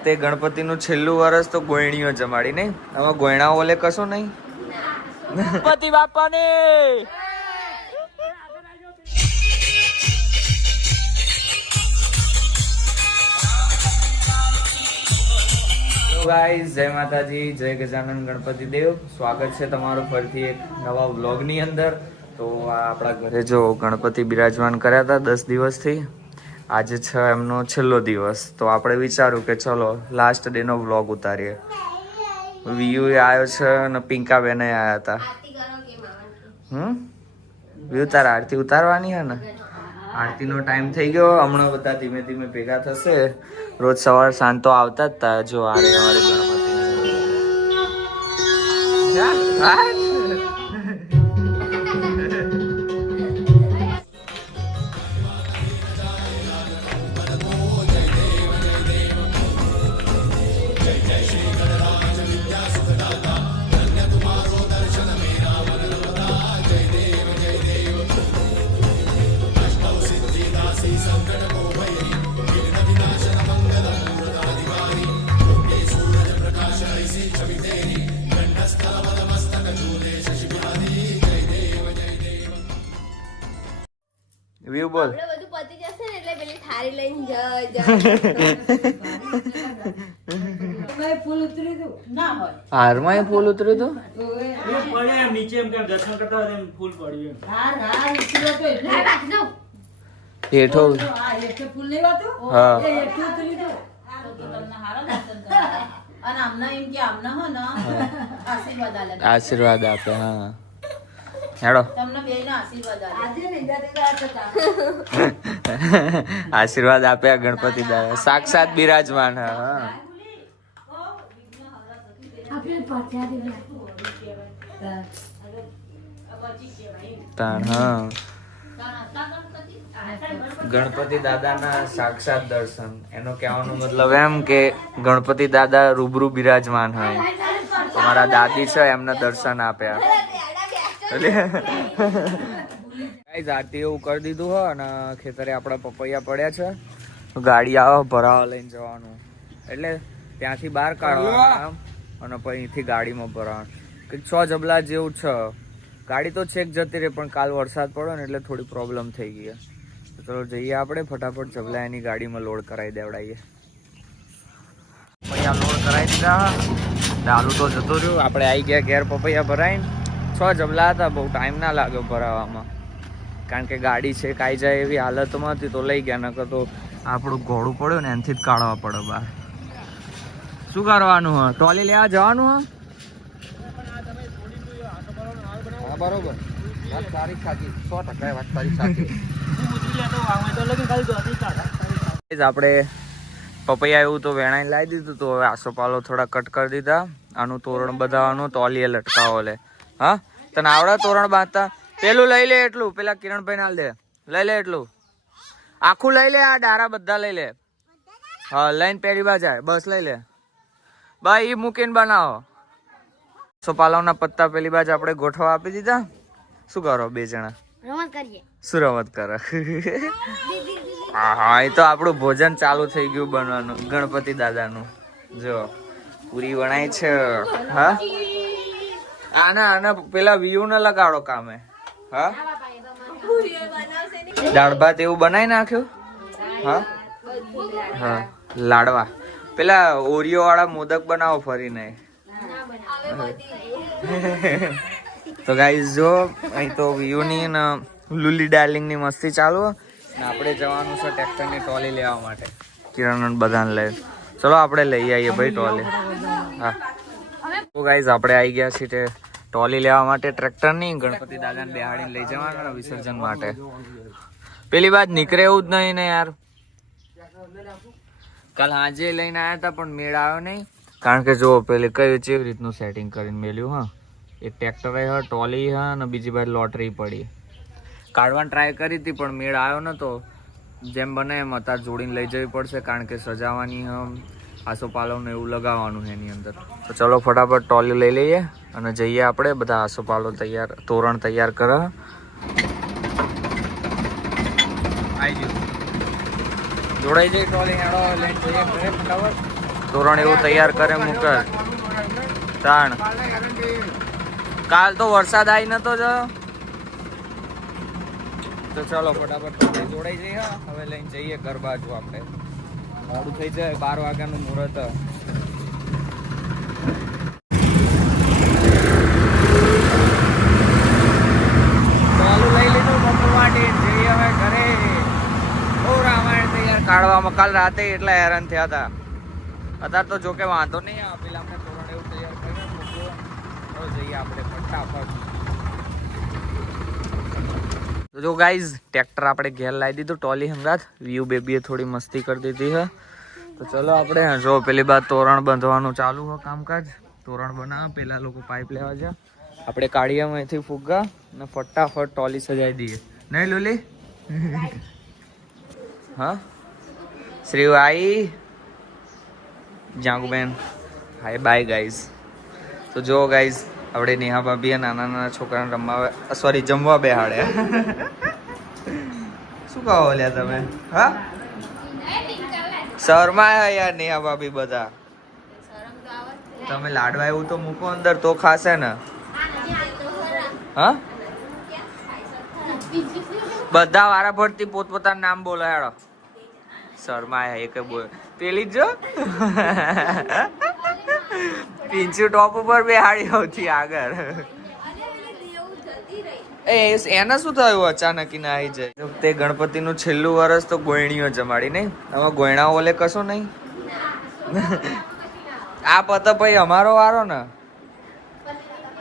વખતે ગણપતિનું છેલ્લું વર્ષ તો ગોયણીઓ જમાડી નહીં. આમાં ગોયણા ઓલે કશું નહીં. ગણપતિ બાપાને ગાઈઝ, જય માતાજી, જય ગજાનન ગણપતિ દેવ. સ્વાગત છે તમારું ફરીથી એક નવા વ્લોગની અંદર. તો આ આપણા ઘરે જો ગણપતિ બિરાજમાન કર્યા હતા 10 દિવસથી. આજે છે એમનો છેલ્લો દિવસ. તો આપણે વિચાર્યું કે ચલો લાસ્ટ ડે નો વ્લોગ ઉતારીએ. વ્યુ આવ્યો છે અને પિંકા બેન આવ્યા હતા. વ્યુ તાર આરતી ઉતારવાની હે ને? આરતીનો ટાઈમ થઈ ગયો. હમણાં બધા ધીમે ધીમે ભેગા થશે. રોજ સવાર સાંજ તો આવતા જ હતા. જો આરે અમારે ગણપતિ વ્યુ બોલ. બધું પતી જશે ને એટલે પેલી થાળી લઈને ફૂલ ઉતર્યું હતું ના હોય. હારમાં ફૂલ ઉતર્યું હતું. નીચે એમ કે દર્શન કરતા હોય એમ ફૂલ પડ્યું. હેઠો ફૂલ નહીં હોતું. હા આશીર્વાદ આપે. હા હેડો આશીર્વાદ આપ્યા ગણપતિ દાદા સાક્ષાત બિરાજમાન. હા ગણપતિ દાદાના સાક્ષાત દર્શન. એનો કહેવાનો મતલબ એમ કે ગણપતિ દાદા રૂબરૂ બિરાજમાન હોય. તમારા દાદી છે એમને દર્શન આપ્યા. આરતી એવું કરી દીધું હોય અને ખેતરે આપડા પપૈયા પડ્યા છે. ગાડી આવે ભરાવા લઈને જવાનું એટલે ત્યાંથી બહાર કાઢવાનું અને પછી અહીંથી ગાડીમાં ભરાવાનું. 6 જબલા જેવું છે. ગાડી તો છેક જતી રહે પણ કાલ વરસાદ પડ્યો ને એટલે થોડી પ્રોબ્લેમ થઈ ગઈ. તો ચલો જઈએ આપણે ફટાફટ જબલા એની ગાડીમાં લોડ કરાવી દેવડાવીએ. પપૈયા લોડ કરાવી દીધા. ચાલુ તો જતો રહ્યું. આપણે આવી ગયા ઘેર પપૈયા ભરાઈને. 6 જબલા હતા. બહુ ટાઈમ ના લાગ્યો ભરાવામાં કારણ કે ગાડી છે કાઈ જાય એવી હાલતમાં હતી તો લઈ ગયા. નકર તો આપણું ઘોડું પડ્યું ને એનાથી જ કાઢવા પડે બહાર. શું કરવાનું હ? ટ્રોલી લેવા જવાનું હ? હા બરોબર. વાત તારી સાચી. 100% વાત તારી સાચી. આપણે પપૈયા એવું તો વેણાઈ લાવી દીધું. તો હવે આસોપાલો થોડા કટ કરી દીધા. આનું તોરણ બધાવાનું તોલીએ લટકાવો લે. હા તને આવડે તોરણ બાંધતા? પેલું લઈ લે એટલું. પેલા કિરણભાઈ ના દે. લઈ લે એટલું આખું લઈ લે. આ ડારા બધા લઈ લે. હા લઈને પેલી બાજુ જાય બસ લઈ લે. ભાઈ ઈ મૂકીને બનાવો. આસોપાલાના પત્તા પેલી બાજુ આપણે ગોઠવા આપી દીધા. શું કરો બે જણા? રમત કરીએ. શું રમત કરે? હા એ તો આપણું ભોજન ચાલુ થઈ ગયું બનવાનું. ગણપતિ દાદાનું જો પૂરી વણાય છે. હા આના પેલા વ્યુ ને લગાડો કામે. હા દાળ ભાત એવું બનાવી નાખ્યું. હા હા લાડવા પેલા ઓરિયો વાળા મોદક બનાવો ફરીને. તો ગાઈઝ જો અહીં તો વ્યુ ની ને લુલી ડાર્લિંગ ની મસ્તી ચાલુ. આપણે જવાનું છે ટ્રેક્ટર ની ટ્રોલી લેવા માટે. કિરણ બધાને લઈ. ચલો આપણે લઈ આવીએ ભાઈ ટ્રોલી. હા તો ગાઈઝ આપણે આવી ગયા છીએ ટ્રોલી લેવા માટે ટ્રેક્ટર ની. ગણપતિ દાદાને બેહાડીને લઈ જવાના વિસર્જન માટે. પેલી વાત નીકળે એવું જ નહીં ને યાર. કાલ હાજે લઈને આવ્યા હતા પણ મેળ આવ્યો નહીં કારણ કે જો પેલી કઈ કેવી રીતનું સેટિંગ કરીને મેલ્યું. હા એક ટ્રેક્ટર હ ટ્રોલી હ અને બીજી બાજુ લોટરી પડી. કાઢવાની ટ્રાય કરી હતી પણ મેળ આવ્યો નતો. જેમ બને એમ અત્યારે જોડીને લઈ જવી પડશે કારણ કે સજાવાની આસોપાલવને એવું લગાવવાનું છે એની અંદર. તો ચલો ફટાફટ ટ્રોલી લઈ લઈએ અને જઈએ આપણે. બધા આસોપાલો તૈયાર તોરણ તૈયાર કરે. આવી ગયું જોડાઈ જાય ટ્રોલી. હેડો લઈને જઈએ ઘરે ફટાફટ. તોરણ એવું તૈયાર કરે મૂક તાણ કાલ તો વરસાદ આવી નતો જ તો ચલો ફટાફટ જોડાઈ જઈએ હવે લઈને જઈએ ઘર બાજુ આપણે મોડું થઈ જાય 12 વાગ્યાનું મુહૂર્ત ચાલુ લઈ લીધું મમ્મી માટે જઈએ હવે ઘરે બહુ રામાયણ તૈયાર કાઢવામાં કાલ રાતે એટલા હેરાન થયા હતા અત્યારે તો જોકે વાંધો નહીં આ પેલા આપણે તોરણ એવું તૈયાર કરીને મૂકવું તો જઈએ આપણે ફટાફટ તો જો ગાઈઝ ટ્રેક્ટર આપણે ઘેર લાવી દીધું ટોલી હંગાત વ્યૂ બેબીએ થોડી મસ્તી કરી દીધી છે તો ચલો આપણે જો પેલી બાદ તોરણ બાંધવાનું ચાલુ હોય કામકાજ તોરણ બનાવે પેલા લોકો પાઇપ લેવા જાય આપણે કાઢીએ અહીંથી ફુગ્ગા ને ફટાફટ ટોલી સજાવી દઈએ નહીં લોલી હા શ્રીવાઈ જાંગુબેન હાય બાય ગાઈઝ તો જો ગાઈઝ આપણે નેહા ભાભીએ નાના નાના છોકરાને રમવા સોરી જમવા બેહાડ્યા શું કહો લ્યા તમે હા શર્મા યાર નેહા ભાભી બધા તમે લાડવા એવું તો મૂકો અંદર તો ખાશે ને હા બધા વારા ફરતી પોતપોતાનું નામ બોલો હેડો શર્મા એક બોલ પેલી જ જો પિંચુ ટોપ ઉપર બેહાડી હોતી આગળ એને શું થયું અચાનક ના આવી જાય તે ગણપતિનું છેલ્લું વર્ષ તો ગોયણીઓ જમાડી નહીં આમાં ગોયણાઓ ઓલે કશું નહીં આ પતો ભાઈ અમારો વારો ને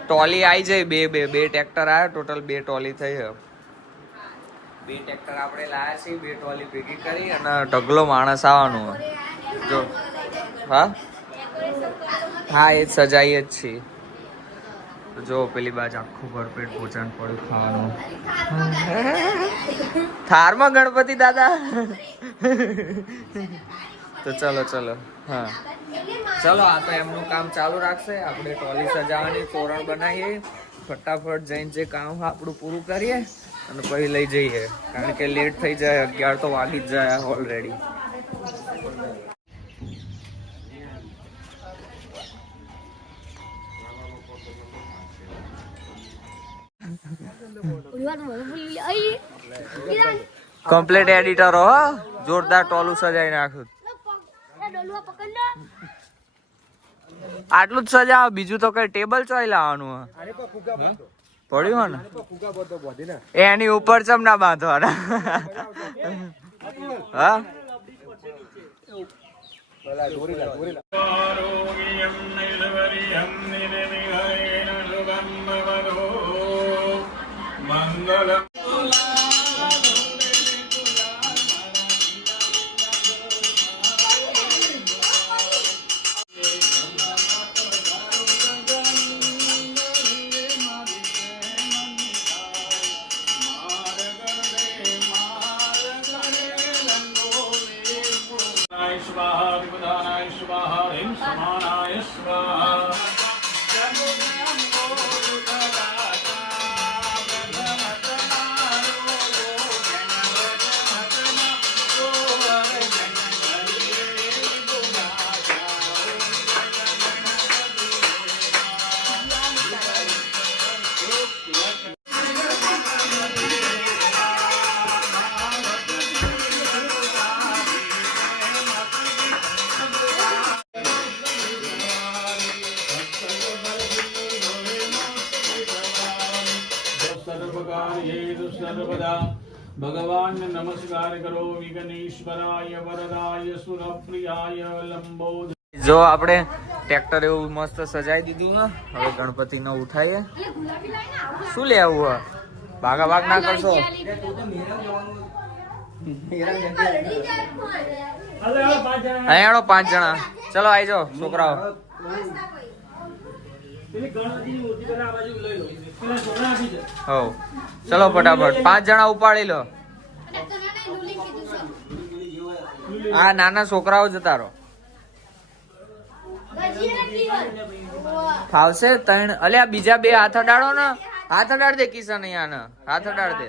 ટોલી આવી જાય બે ટ્રેક્ટર આવ્યા ટોટલ 2 ટોલી થઈ છે 2 ટ્રેક્ટર આપણે લાયા છીએ 2 ટોલી ભેગી કરી અને ઢગલો માણસ આવવાનું જો હા એ સજાઈ જ છે જો પેલી બાજુ આખું ભરપેટ ભોજન પડ્યું ખાવાનું થારમાં ગણપતિ દાદા તો ચલો હા ચલો આ તો એમનું કામ ચાલુ રાખશે આપણે ટોલી સજાવવાની તોરણ બનાવીએ ફટાફટ જઈને જે કામ આપણું પૂરું કરીએ અને પછી લઈ જઈએ કારણ કે લેટ થઈ જાય 11 તો વાગી જ જાય ઓલરેડી કમ્પ્લીટ એડિટર હો જોરદાર ટોલું સજાઈ નાખ્યું આટલું જ સજાવ બીજું તો કઈ ટેબલ ચોઈ લાવવાનું પડ્યું ને એની ઉપર ચમ ના બાંધવાના હા મંગલમ भगवान नमस्कार करो विघ्नेश्वराय वरदाय सुरप्रियाय लंबोद जो આપણે ટ્રેક્ટર એવું મસ્ત સજાઈ દીધું ને હવે ગણપતિનો ઉઠાઈએ શું લે આવું ભાગા ભાગ ના કરશો અહીંયા 5 જણા ચલો આવી જાઓ છોકરાઓ હો ચલો ફટાફટ 5 જણા ઉપાડી લો આ નાના છોકરાઓ જતા રહો ફાવશે ત્રણ અલ્યા બીજા 2 હાથ અડાડો ને હાથ અડાડ દે કિશન અહીંયા હાથ અડાડ દે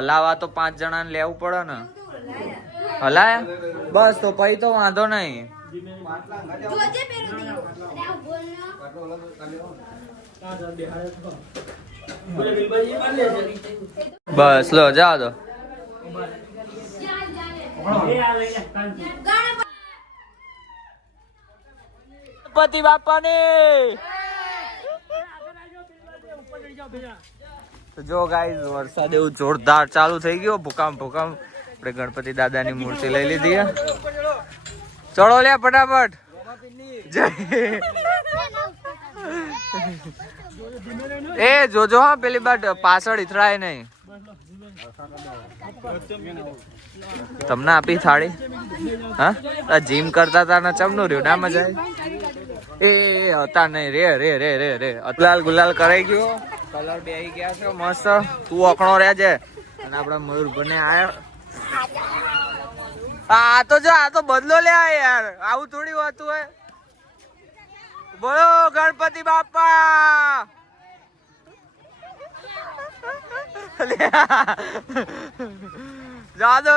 હલાવા તો 5 જણા ને લેવું પડે ને હલાયા બસ તો પછી તો વાંધો નહીં જોજે પેલું દીવો અરે આ બોલ ના બસ લો જા દો ગણપતિ બાપાની તો જો ગાઈસ વરસાદ એવું જોરદાર ચાલુ થઈ ગયો ભૂકંપ આપણે ગણપતિ દાદાની મૂર્તિ લઈ લીધી ચડો લે ફટાફટ જય એ જોજો હા પેલી બાદ પાછળ ઇથરાય નહીં તમને આપી થાળી હા આ જીમ કરતા હતા ને ચમનું રહ્યું ના મજા આવી એ હતા નહીં રે રે રે રે રે ગુલાલ ગુલાલ કરાઈ ગયો કલર બેહી ગયા છે મસ્ત તું અખણો રહે છે અને આપડા મયુર બને આયા આ તો જો આ તો બદલો લે યાર આવું થોડી હોતું હે બોલો ગણપતિ બાપા જાદો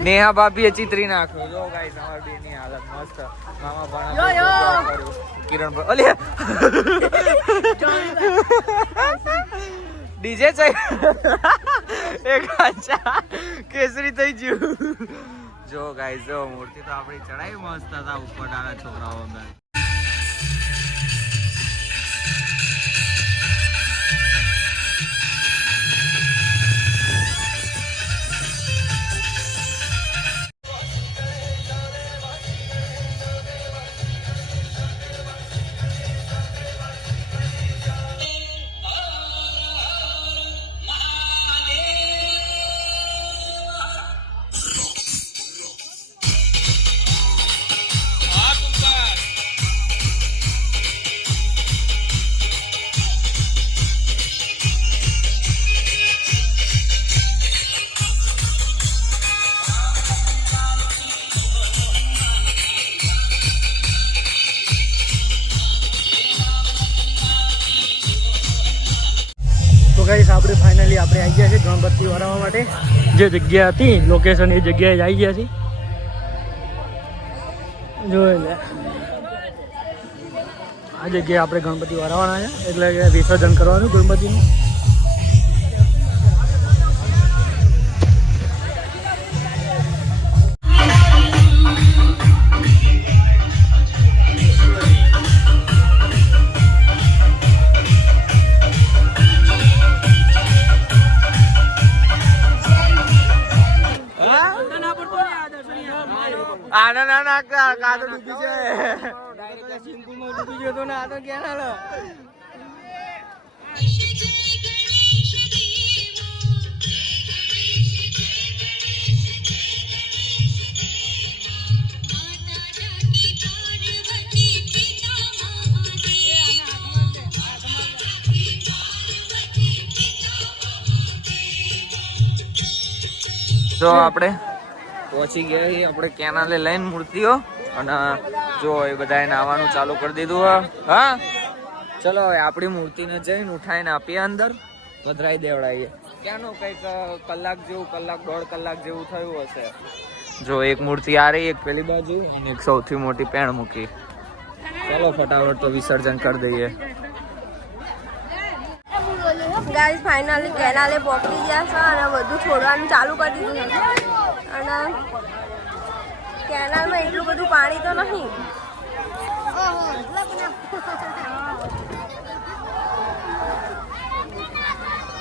નેહા ભાભી ચિત્રી નાખો જો ગાઈસ અમાર બેની હાલત મસ્ત મામા ભણા કિરણ ઓલે ડીજે ચાઈ એક આચા કેસરી થઈ ગયું જો ગાઈસ જો મૂર્તિ તો આપણી ચડાઈ મસ્ત હતા ઉપર નાના છોકરાઓ અંદર તો ગાઈસ આપણે ફાઇનલી આવી ગયા છે ગણપતિ વરાવવા માટે જે જગ્યા હતી લોકેશન એ જગ્યાએ જ આવી ગયા છે જોઈ લે આ જગ્યાએ આપણે ગણપતિ વરાવવાના છે એટલે કે વિસર્જન કરવાનું ગણપતિનું આના નાના કાદો ડૂબી છે ડાયરેક્ટ સિમ્પલ માં ડૂબી ગયો તો ને આ તો ક્યાં હાલો તો આપણે પહોંચી ગયા આપણે કેનાલે લઈને મૂર્તિઓ અને જો એ બધાએ નાવાનું ચાલુ કરી દીધું હા ચલો હવે આપણી મૂર્તિને જઈને ઉઠાઈને આપીએ અંદર પધરાઈ દેવડાવીએ ક્યાંનું કંઈક કલાક દોઢ કલાક જેવું થયું હશે જો એક મૂર્તિ આ રહી એક પેલી બાજુ અને એક સૌથી મોટી પેણ મૂકી ચલો ફટાફટ તો વિસર્જન કરી દઈએ ગાઈસ ફાઇનલી કેનાલે પહોંચી ગયા છે અને બધું છોડવાનું ચાલુ કરી દીધું છે અને કેનાલમાં એટલું બધું પાણી તો નહીં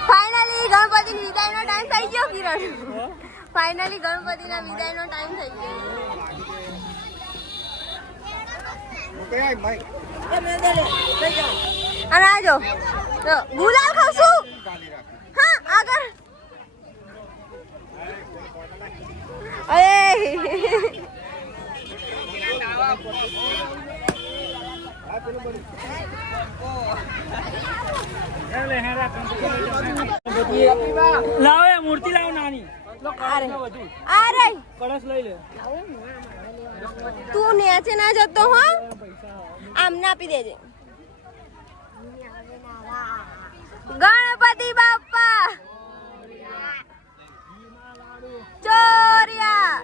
ફાઇનલી ગણપતિની વિદાયનો ટાઈમ થઈ ગયો કિરણ ફાઇનલી ગણપતિના વિદાયનો ટાઈમ થઈ ગયો અને આજો ગુલાલ ખાશું હા આગળ અરે લાવે મૂર્તિ લાવ નાની અરે કળશ લઈ લે તું નીચે ના જતો હો આમને આપી દેજે ગણપતિ બાપ્પા ચોરિયા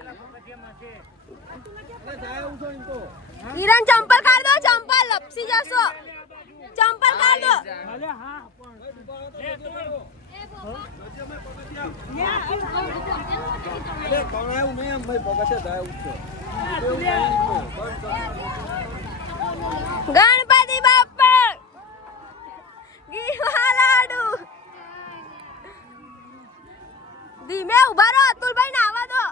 ગણપતિ બાપ્પા ઘીવા લાડુ ધીમે ઉભા રહો અતુલભાઈ ને આવવા દો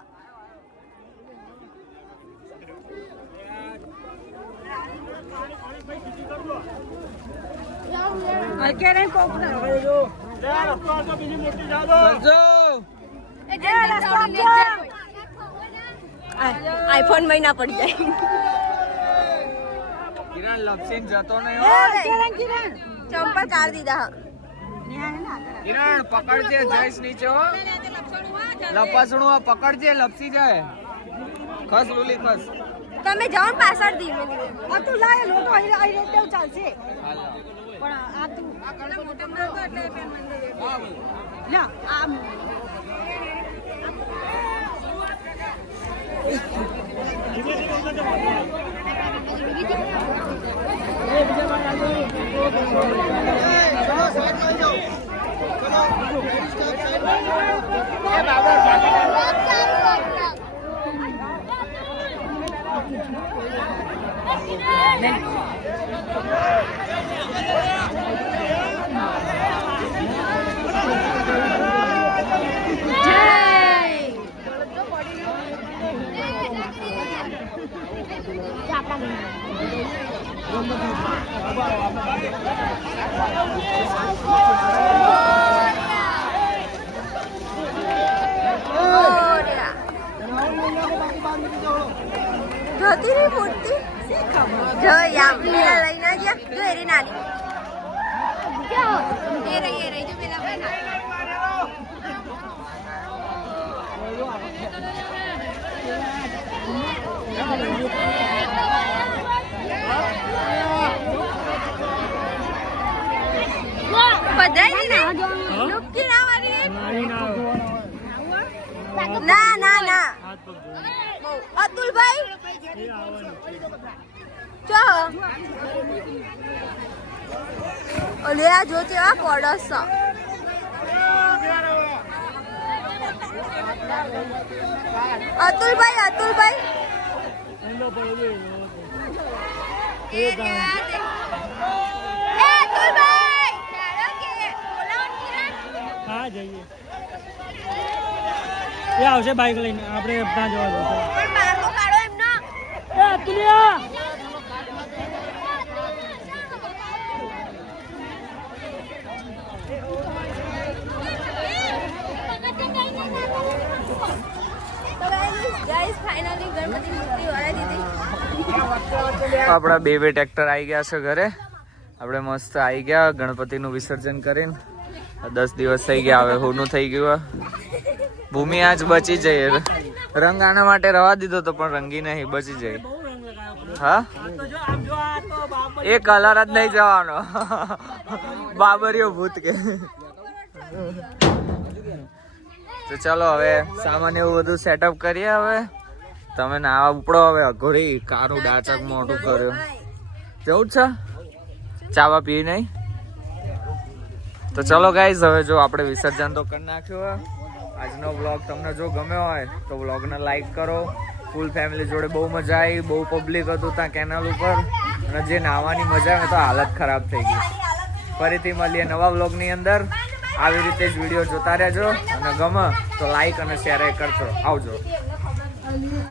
આઈફોન મહિના પડી જાય કિરણ લપસીન જતો નહીં ચંપલ કાઢ દીધા કિરણ પકડજે જઈશ નીચે હો લપસણું આ પકડજે લપસી જાય ખસ બોલી ખસ તમે જાઓ ને પાછળ ધીમે તું લાય લોટો અહીં રહી દેવ ચાલશે હાલો પણ આ તું મોટા મોટા એટલે પેન મંદિર ના આમ જોતી રહી મૂર્તિ જો યા પેલા લઈને ગયા જો એરી નાની એ રહી જો પેલા બધાઈ ને નુક્કી ના મારી ના ના ના અતુલભાઈ ચો ઓલે આ જો તે આ પડસ અતુલભાઈ અતુલભાઈ એ અતુલભાઈ ચાલો કે બોલાવો કિરણ હા જઈએ એ આવશે બાઈક લઈને આપણે ત્યાં જવા દો પણ માર્કો કાઢો એમનો એ અતુલિયા ગાઈસ ફાઇનલી ગણપતિ મૂર્તિ વળાઈ દીધી આપણા બે ટ્રેક્ટર આવી ગયા છે ઘરે આપણે મસ્ત આવી ગયા ગણપતિનું વિસર્જન કરીને 10 દિવસ થઈ ગયા હવે હોનું થઈ ગયું ભૂમિ આજ બચી જઈએ રંગ આના માટે રવા દીધો તો પણ રંગી નહીં બચી જાય હા એ કલર જ નહીં જવાનો બાબરીઓ ભૂત કે તો ચાલો હવે સામાન એવું બધું સેટઅપ કરીએ હવે તમે નાવા ઉપડો હવે અઘોરી કારું ડાચક મોટું કર્યો જવું છે ચાવા પી નહીં તો ચલો ગાઈઝ હવે જો આપણે વિસર્જન તો કરી નાખ્યું આજનો વ્લોગ તમને જો ગમ્યો હોય તો વ્લોગને લાઈક કરો ફૂલ ફેમિલી જોડે બહુ મજા આવી બહુ પબ્લિક હતું ત્યાં કેનલ ઉપર અને જે નાહવાની મજા આવે તો હાલત ખરાબ થઈ ગઈ ફરીથી મળીએ નવા વ્લોગની અંદર આવી રીતે જ વિડીયો જોતા રહેજો અને ગમે તો લાઈક અને શેર કરજો આવજો